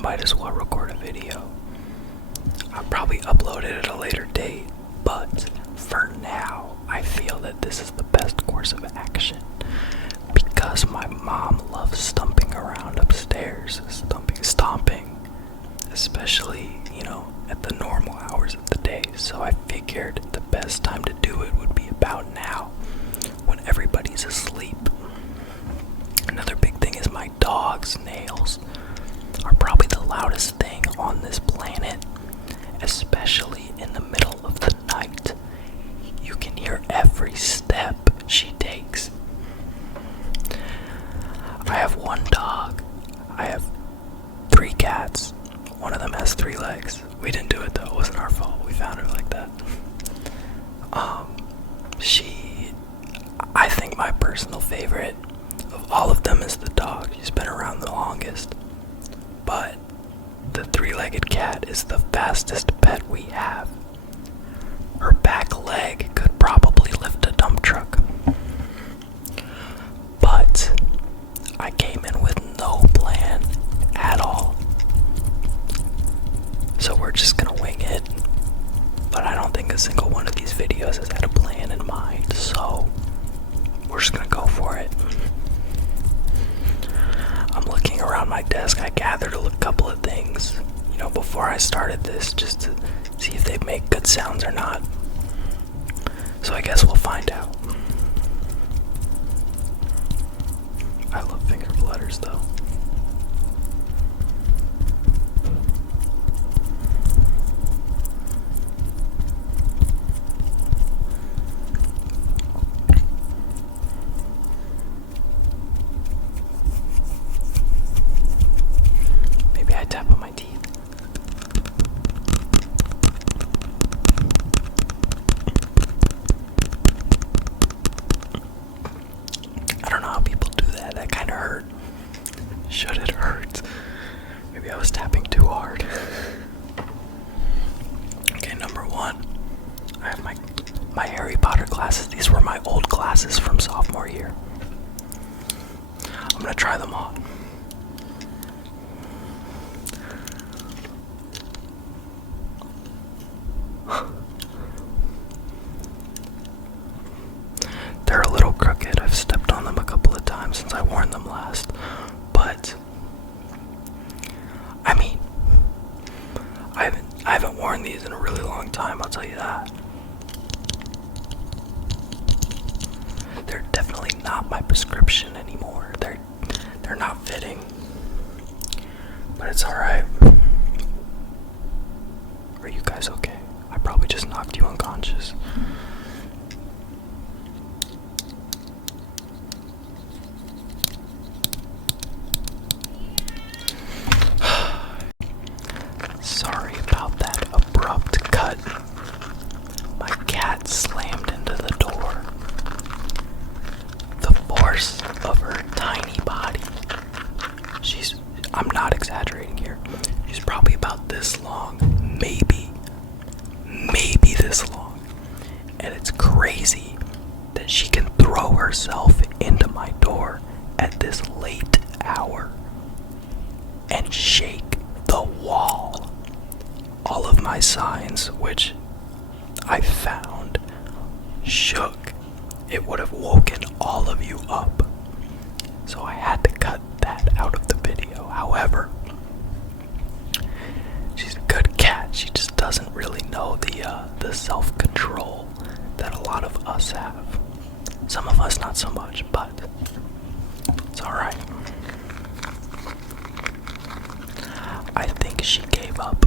might as well record a video. I'll probably upload it at a later date, but for now, I feel that this is the best course of action because my mom loves stomping around upstairs, stomping, especially, at the normal hours of the day. So I figured the best time to do it would be about now, when everybody's asleep. Another big thing is my dog's nails are probably the loudest thing on this planet, especially in the middle of the night. You can hear every step she takes. I have one dog. I have 3 cats. One of them has 3 legs. We didn't do it though. It wasn't our fault. We found her like that. I think my personal favorite of all of them is the dog. She's been around the longest. But the 3-legged cat is the fastest pet we have. Her back leg could probably lift a dump truck. But I came in with no plan at all. So we're just gonna wing it. But I don't think a single one of these videos has had a plan in mind. So we're just gonna go for it. I'm looking around my desk. I gathered a couple of things, before I started this, just to see if they make good sounds or not. So I guess we'll find out. I love finger flutters though. Maybe I tap on my teeth. I don't know how people do that. That kind of hurt. Should it hurt? Maybe I was tapping too hard. Okay, number 1. I have my Harry Potter glasses. These were my old glasses from sophomore year. I'm gonna try them on. They're a little crooked. I've stepped on them a couple of times since I worn them last. But I mean, I haven't worn these in a really long time, I'll tell you that. They're definitely not my prescription anymore. They're not fitting. But it's alright. Are you guys okay? I probably just knocked you unconscious. Sorry about that abrupt cut. My cat slammed into the door. The force of her tiny body. I'm not exaggerating here. She's probably about this long. Maybe this long. And it's crazy that she can throw herself into my door at this late hour and shake the wall. All of my signs, which I found, shook. It would have woken all of you up. So I had to cut that out of the video. However, she's a good cat. She just doesn't really know the self-control that a lot of us have. Some of us not so much, but it's alright. I think she gave up.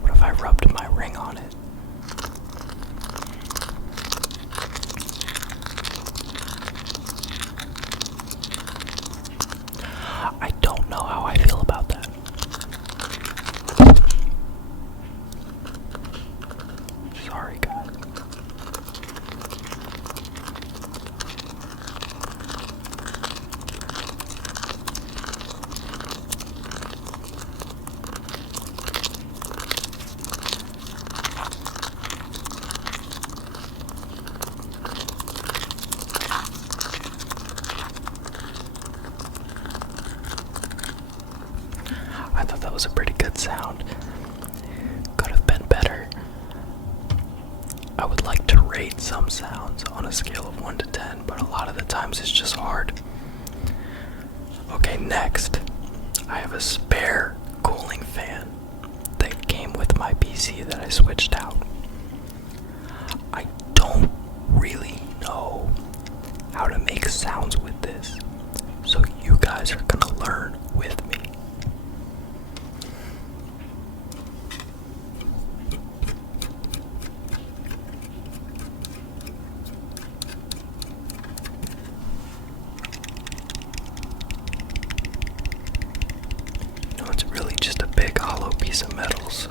What if I rubbed my ring on it? I thought that was a pretty good sound. Could have been better. I would like to rate some sounds on a scale of 1 to 10, but a lot of the times it's just hard. Okay, next, I have a spare cooling fan that came with my PC that I switched out. I don't really know how to make sounds with this, so you guys are gonna learn with me. It's really just a big hollow piece of metal, so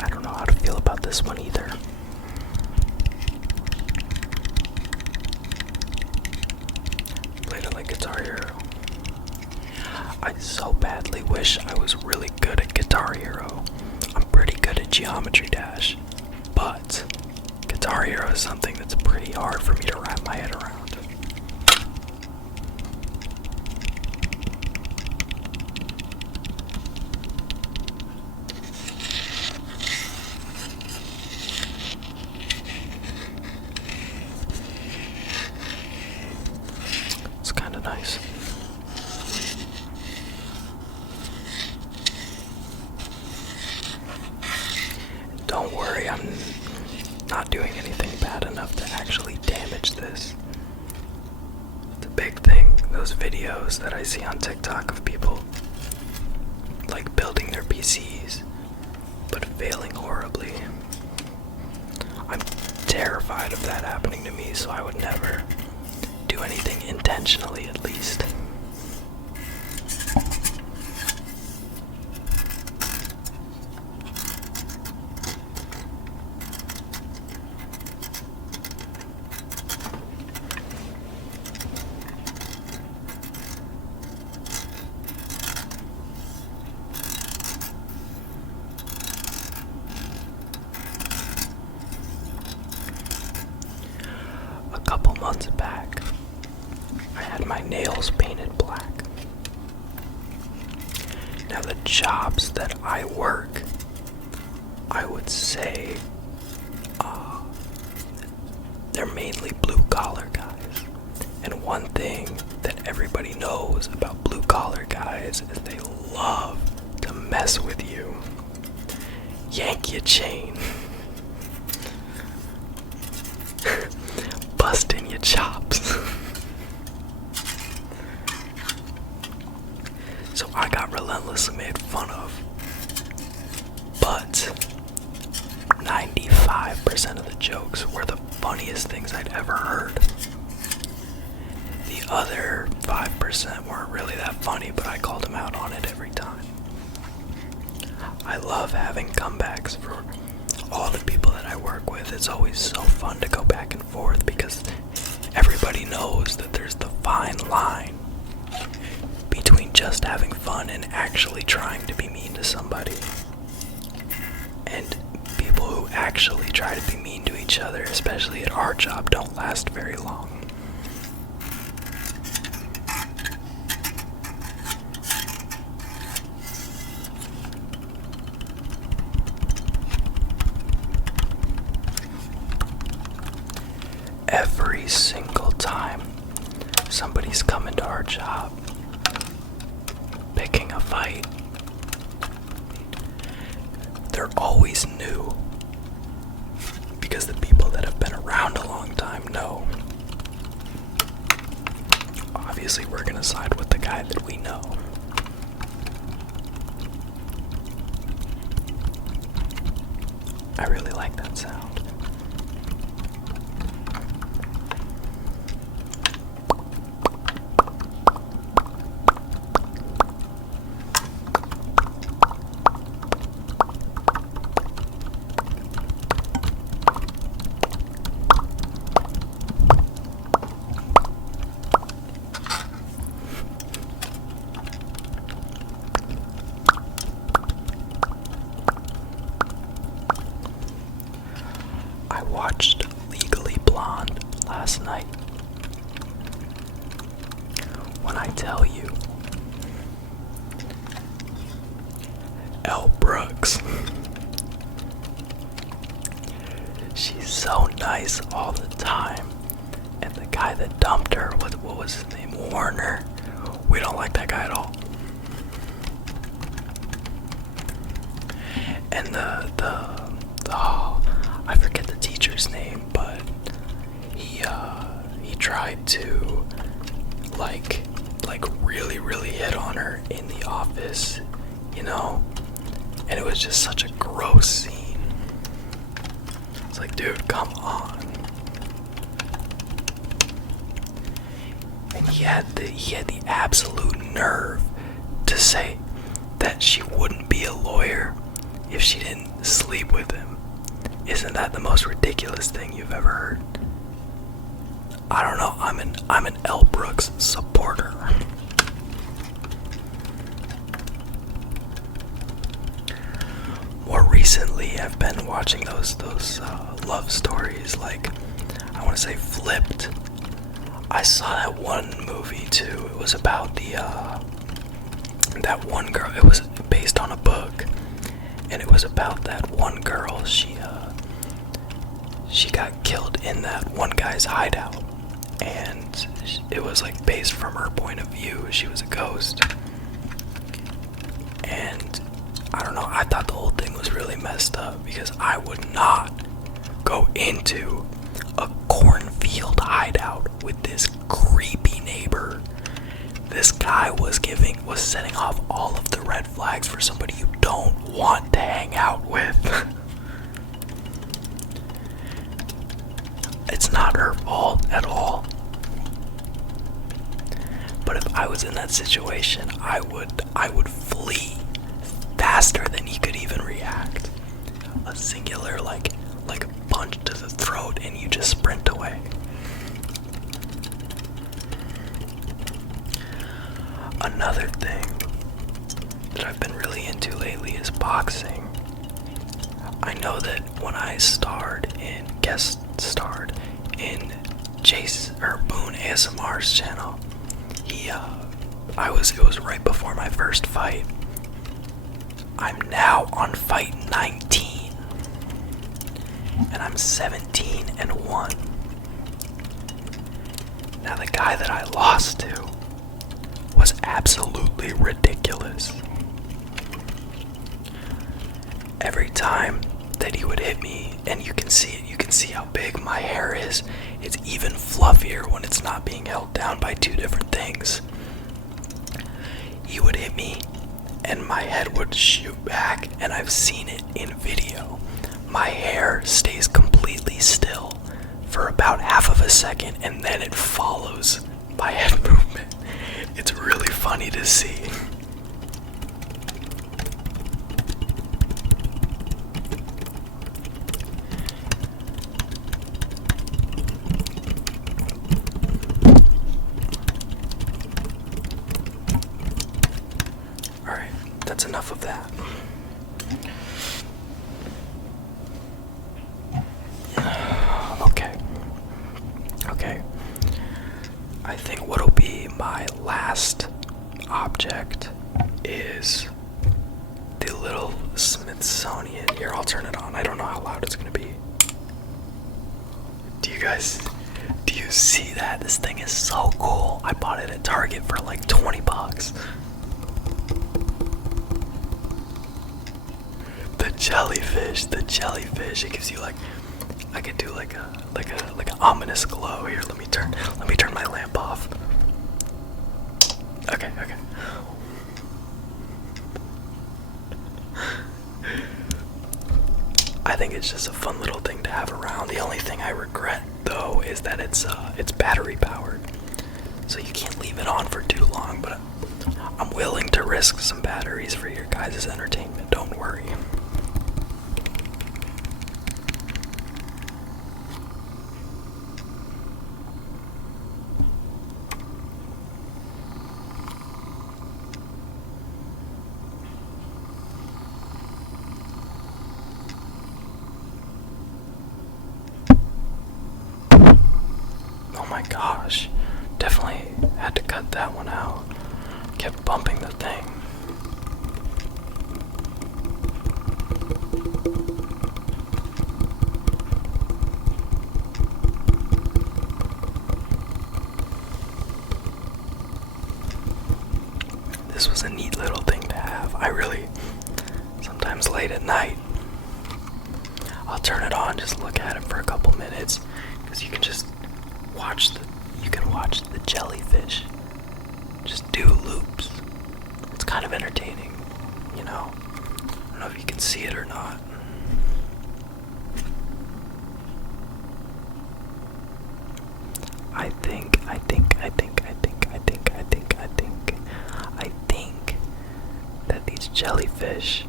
I don't know how to feel about this one either. Played it like Guitar Hero. I so badly wish I was really good at Guitar Hero. I'm pretty good at Geometry Dash, but Guitar Hero is something that's pretty hard for me to wrap my head around. It's kind of nice. Don't worry, I'm not doing anything bad enough to actually damage this. The big thing, those videos that I see on TikTok of people like building their PCs but failing horribly. I'm terrified of that happening to me, so I would never do anything intentionally, at least. A couple months back, I had my nails painted black. Now the jobs that I work, I would say, they're mainly blue-collar guys. And one thing that everybody knows about blue-collar guys is they love to mess with you. Yank your chain. Bust in your chops. So I got relentlessly made fun of. But 95% of the jokes were the funniest things I'd ever heard. The other 5% weren't really that funny, but I called them out on it every time. I love having comebacks for all the people that I work with. It's always so fun to go back and forth because everybody knows that there's the fine line between just having fun and actually trying to be mean to somebody. And people who actually try to be mean to each other, especially at our job, don't last very long. Every single time somebody's coming to our job, picking a fight, they're always new, because the people that have been around a long time know. Obviously, we're gonna side with the guy that we know. I really like that sound. watched Legally Blonde last night. When I tell you, Elle Brooks, she's so nice all the time. And the guy that dumped her, what was his name? Warner. We don't like that guy at all. And I forget the teacher's name, but he tried to like really hit on her in the office, you know? And it was just such a gross scene. It's like, dude, come on. And he had the absolute nerve to say that she wouldn't be a lawyer if she didn't sleep with him. Isn't that the most ridiculous thing you've ever heard? I don't know, I'm an Elle Brooks supporter. More recently, I've been watching those love stories, like, I want to say Flipped. I saw that one movie too. It was about that one girl. It was based on a book, and it was about that one girl. She got killed in that one guy's hideout, and it was like based from her point of view. She was a ghost, and I don't know. I thought the whole thing was really messed up because I would not go into a cornfield hideout with this creepy neighbor. This guy was setting off all of the red flags for somebody you don't want to hang out with. It's not her fault at all. But if I was in that situation, I would flee faster than he could even react. A singular like punch to the throat and you just sprint away. Another thing that I've been really into lately is boxing. I know that when I guest starred in Boone ASMR's channel, it was right before my first fight. I'm now on fight 19, and I'm 17-1. Now the guy that I lost to was absolutely ridiculous. Every time that he would hit me, and you can see how big my hair is. It's even fluffier when it's not being held down by two different things. He would hit me, and my head would shoot back, and I've seen it in video. My hair stays completely still for about half of a second, and then it follows my head movement. It's really funny to see. Alright, that's enough of that. Okay. I think what'll be my last object is the little Smithsonian. Here, I'll turn it on. I don't know how loud it's gonna be. Do you see that? This thing is so cool. I bought it at Target for like $20. The jellyfish. It gives you like, I could do like an ominous glow here. Let me turn my lamp off. Okay. I think it's just a fun little thing to have around. The only thing I regret though is that it's battery powered, so you can't leave it on for too long. But I'm willing to risk some batteries for your guys' entertainment. Don't worry. kept bumping the thing. This was a neat little thing to have. I really, sometimes late at night, I'll turn it on, just look at it for a couple minutes, because you can just watch the jellyfish just do loops. It's kind of entertaining, you know. I don't know if you can see it or not. I think that these jellyfish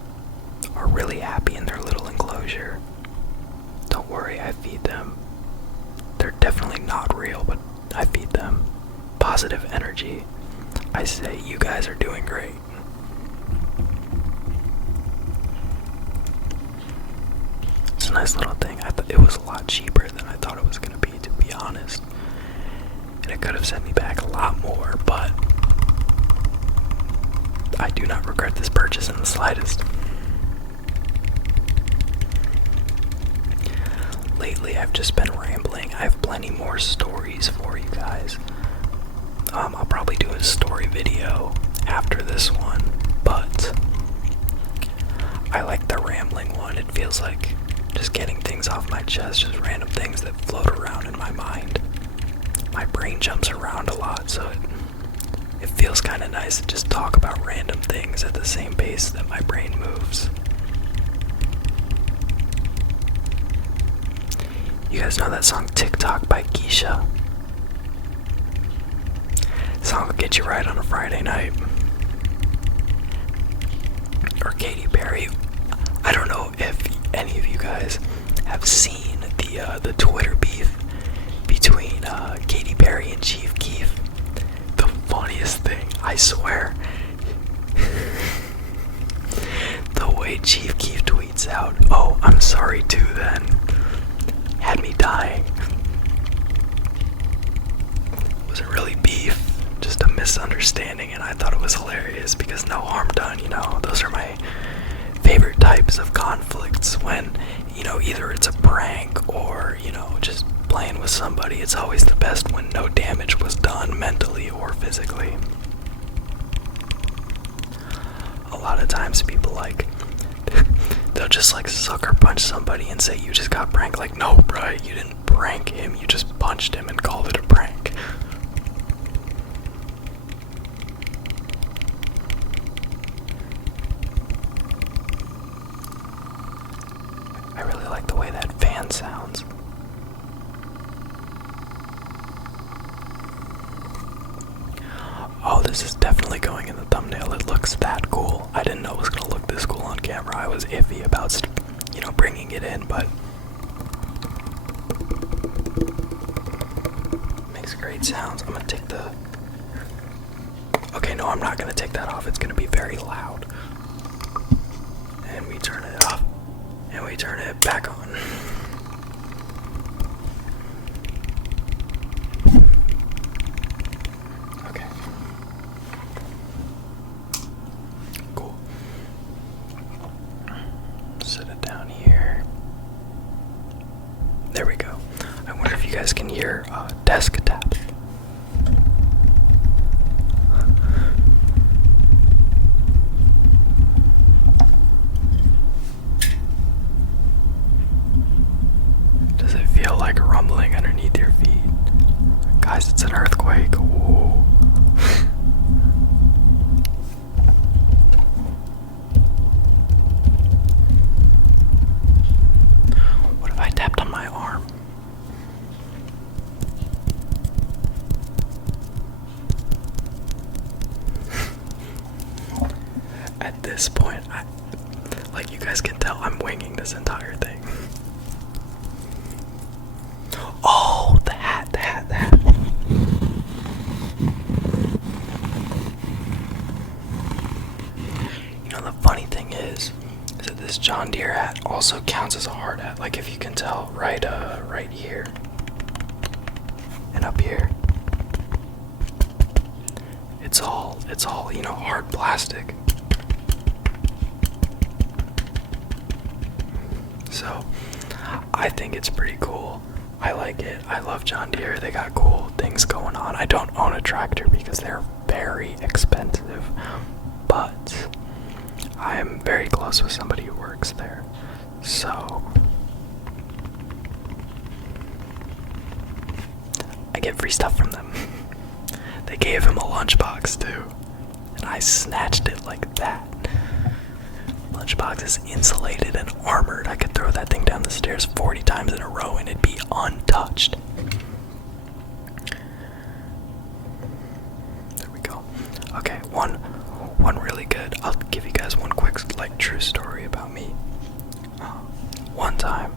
are really happy in their little enclosure. Don't worry, I feed them. They're definitely not real, but I feed them positive energy. I say, you guys are doing great. It's a nice little thing. I thought it was a lot cheaper than I thought it was going to be honest. And it could have sent me back a lot more, but I do not regret this purchase in the slightest. Lately, I've just been rambling. I have plenty more stories for you guys. I'll probably do a story video after this one, but I like the rambling one. It feels like just getting things off my chest, just random things that float around in my mind. My brain jumps around a lot, so it feels kind of nice to just talk about random things at the same pace that my brain moves. You guys know that song TikTok by Keisha? The song will get you right on a Friday night. Or Katy Perry. I don't know if any of you guys have seen the Twitter beef between Katy Perry and Chief Keef. The funniest thing, I swear. The way Chief Keef tweets out, "Oh, I'm sorry too then," had me dying. It wasn't really beef, just a misunderstanding, and I thought it was hilarious because no harm done, you know. Those are my favorite types of conflicts when, you know, either it's a prank or, you know, just playing with somebody. It's always the best when no damage was done mentally or physically. A lot of times people they'll just sucker punch somebody and say you just got pranked. Like, no, bruh, you didn't prank him, you just punched him and called it a prank. I really like the way that fan sounds. Oh, this is definitely going in the thumbnail. It looks that cool. I didn't know it was going to look this cool on camera. I was iffy about, you know, bringing it in, but makes great sounds. I'm going to take the... Okay, no, I'm not going to take that off. It's going to be very loud. And we turn it off. And we turn it back on. Okay. Cool. Set it down here. There we go. I wonder if you guys can hear desk taps. Does it feel like rumbling underneath your feet? Guys, it's an earthquake. Ooh. What if I tapped on my arm? At this point, like you guys can tell, I'm winging this entire thing. Oh, the hat. You know, the funny thing is that this John Deere hat also counts as a hard hat. Like, if you can tell, right here and up here, it's all hard plastic. So I think it's pretty cool. I like it. I love John Deere. They got cool things going on. I don't own a tractor because they're very expensive, but I am very close with somebody who works there. So I get free stuff from them. They gave him a lunchbox too, and I snatched it like that. Lunchbox is insulated and armored. I could throw that thing down the stairs 40 times in a row and it'd be untouched. There we go. Okay, one really good. I'll give you guys one quick true story about me. One time,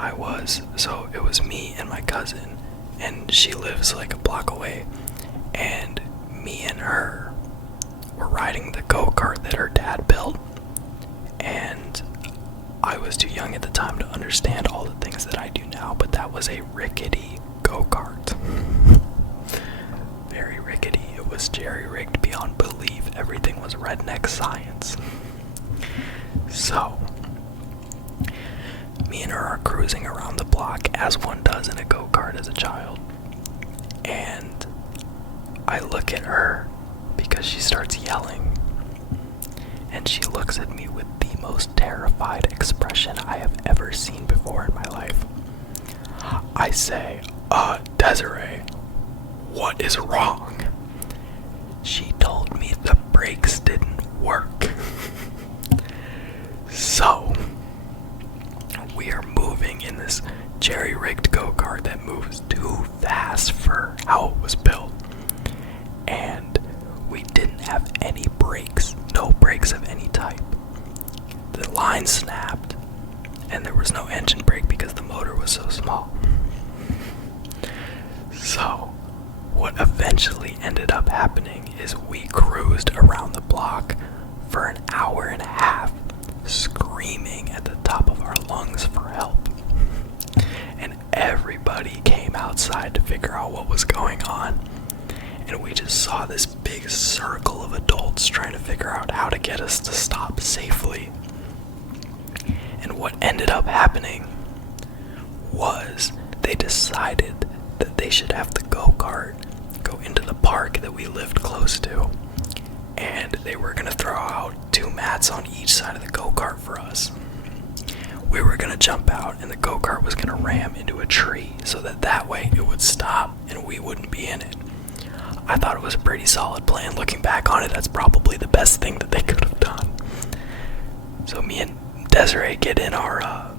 it was me and my cousin, and she lives like a block away, and me and her were riding the go-kart that her dad built, and I was too young at the time to understand all the things that I do now, but that was a rickety go-kart. Very rickety. It was jerry-rigged beyond belief. Everything was redneck science. So me and her are cruising around the block as one does in a go-kart as a child, and I look at her because she starts yelling, and she looks at me with the most terrified expression I have ever seen before in my life. I say, Desiree, what is wrong? She told me the brakes didn't work. So we are moving in this jerry-rigged go-kart that moves too fast for how it was built, and we didn't have any brakes, no brakes of any type. The line snapped, and there was no engine brake because the motor was so small. So what eventually ended up happening is we cruised around the block for an hour and a half, screaming at the top of our lungs for help. And everybody came outside to figure out what was going on. And we just saw this big circle of adults trying to figure out how to get us to stop safely. And what ended up happening was they decided that they should have the go-kart go into the park that we lived close to. And they were going to throw out 2 mats on each side of the go-kart for us. We were going to jump out and the go-kart was going to ram into a tree so that way it would stop and we wouldn't be in it. I thought it was a pretty solid plan. Looking back on it, that's probably the best thing that they could have done. So me and Desiree get in our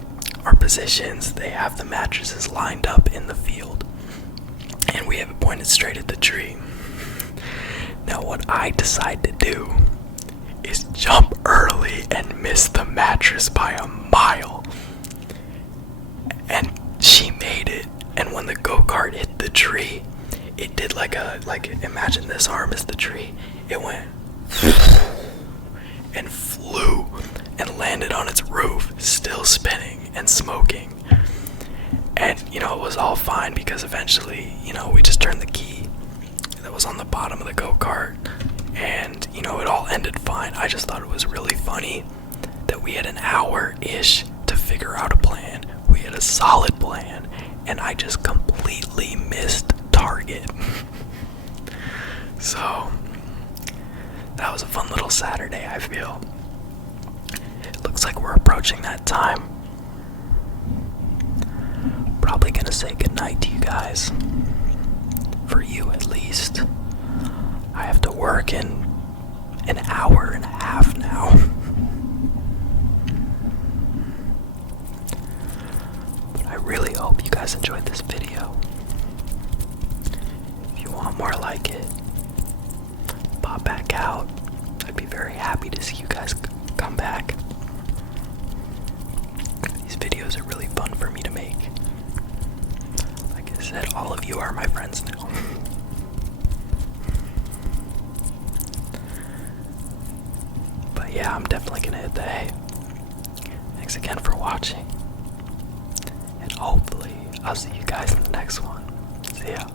positions. They have the mattresses lined up in the field, and we have it pointed straight at the tree. Now what I decide to do is jump early and miss the mattress by a mile. And she made it, and when the go-kart hit the tree, it did imagine this arm is the tree. It went and flew and landed on its roof, still spinning and smoking. And, it was all fine because eventually, we just turned the key that was on the bottom of the go-kart, and, it all ended fine. I just thought it was really funny that we had an hour-ish to figure out a plan. We had a solid plan, and I just completely missed target. So that was a fun little Saturday, I feel. It looks like we're approaching that time. Probably gonna say goodnight to you guys. For you, at least. I have to work in an hour and a half now. But I really hope you guys enjoyed this video. If you want more like it, pop back out. I'd be very happy to see you guys come back. These videos are really fun for me to make. Like I said, all of you are my friends now. But yeah, I'm definitely gonna hit the hay. Thanks again for watching. And hopefully, I'll see you guys in the next one. See ya.